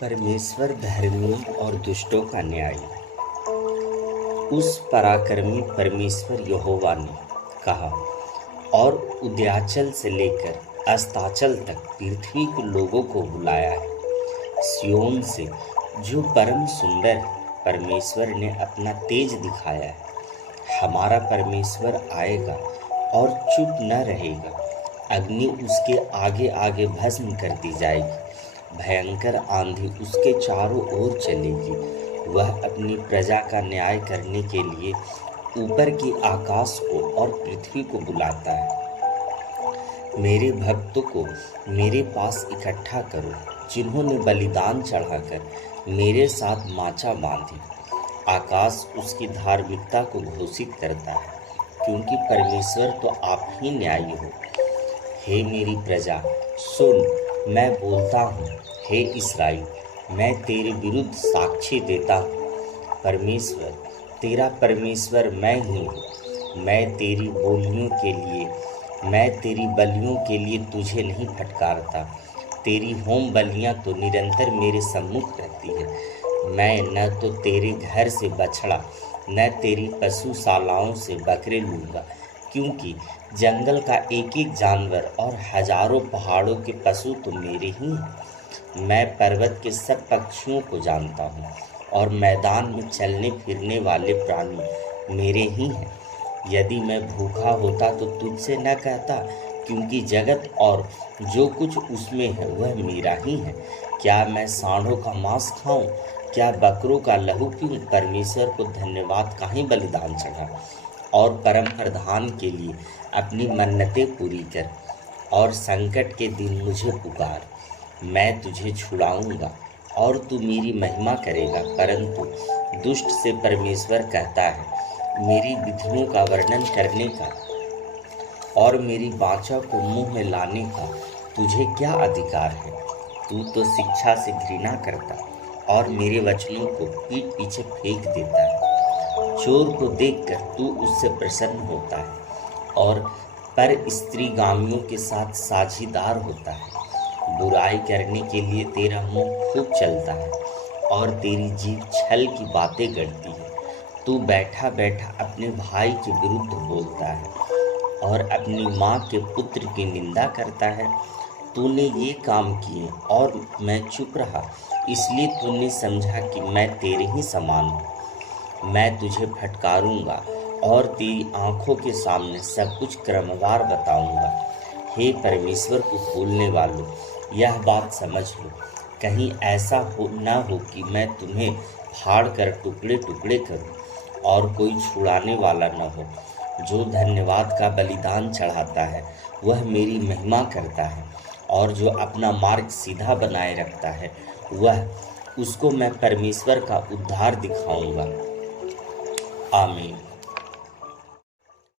परमेश्वर धर्मियों और दुष्टों का न्यायी। उस पराक्रमी परमेश्वर यहोवा ने कहा और उदयाचल से लेकर अस्ताचल तक पृथ्वी के लोगों को बुलाया है। सिय्योन से जो परम सुंदर है, परमेश्वर ने अपना तेज दिखाया है। हमारा परमेश्वर आएगा और चुप न रहेगा। अग्नि उसके आगे आगे भस्म कर दी जाएगी। भयंकर आंधी उसके चारों ओर चलेगी। वह अपनी प्रजा का न्याय करने के लिए ऊपर की आकाश को और पृथ्वी को बुलाता है। मेरे भक्तों को मेरे पास इकट्ठा करो, जिन्होंने बलिदान चढ़ाकर मेरे साथ माचा बांधी। आकाश उसकी धार्मिकता को घोषित करता है, क्योंकि परमेश्वर तो आप ही न्यायी हो। हे मेरी प्रजा सुन, मैं बोलता हूँ। हे इस्राएल, मैं तेरे विरुद्ध साक्षी देता हूँ। परमेश्वर तेरा परमेश्वर मैं ही हूँ। मैं तेरी बलियों के लिए तुझे नहीं फटकारता। तेरी होम बलियाँ तो निरंतर मेरे सम्मुख रहती है। मैं न तो तेरे घर से बछड़ा न तेरी पशुशालाओं से बकरे लूँगा, क्योंकि जंगल का एक एक जानवर और हजारों पहाड़ों के पशु तो मेरे ही हैं। मैं पर्वत के सब पक्षियों को जानता हूँ और मैदान में चलने फिरने वाले प्राणी मेरे ही हैं। यदि मैं भूखा होता तो तुझसे न कहता, क्योंकि जगत और जो कुछ उसमें है वह मेरा ही है। क्या मैं सांडों का मांस खाऊं? क्या बकरों का लहू पीऊं? परमेश्वर को धन्यवाद काहे बलिदान चढ़ा और परम प्रधान के लिए अपनी मन्नतें पूरी कर। और संकट के दिन मुझे पुकार, मैं तुझे छुड़ाऊंगा और तू मेरी महिमा करेगा। परंतु दुष्ट से परमेश्वर कहता है, मेरी विधियों का वर्णन करने का और मेरी वाचा को मुंह में लाने का तुझे क्या अधिकार है? तू तो शिक्षा से घृणा करता और मेरे वचनों को पीठ पीछे फेंक देता है। चोर को देखकर तू उससे प्रसन्न होता है और पर स्त्रीगामियों के साथ साझीदार होता है। बुराई करने के लिए तेरा मुंह खूब चलता है और तेरी जीभ छल की बातें गढ़ती है। तू बैठा बैठा अपने भाई के विरुद्ध बोलता है और अपनी माँ के पुत्र की निंदा करता है। तूने ये काम किए और मैं चुप रहा, इसलिए तूने समझा कि मैं तेरे ही समान हूँ। मैं तुझे फटकारूंगा और तेरी आंखों के सामने सब कुछ क्रमवार बताऊंगा। हे परमेश्वर को भूलने वालों, यह बात समझ लो, कहीं ऐसा न हो कि मैं तुम्हें फाड़ कर टुकड़े टुकड़े करूं और कोई छुड़ाने वाला न हो। जो धन्यवाद का बलिदान चढ़ाता है वह मेरी महिमा करता है, और जो अपना मार्ग सीधा बनाए रखता है उसको मैं परमेश्वर का उद्धार दिखाऊंगा। आमीन।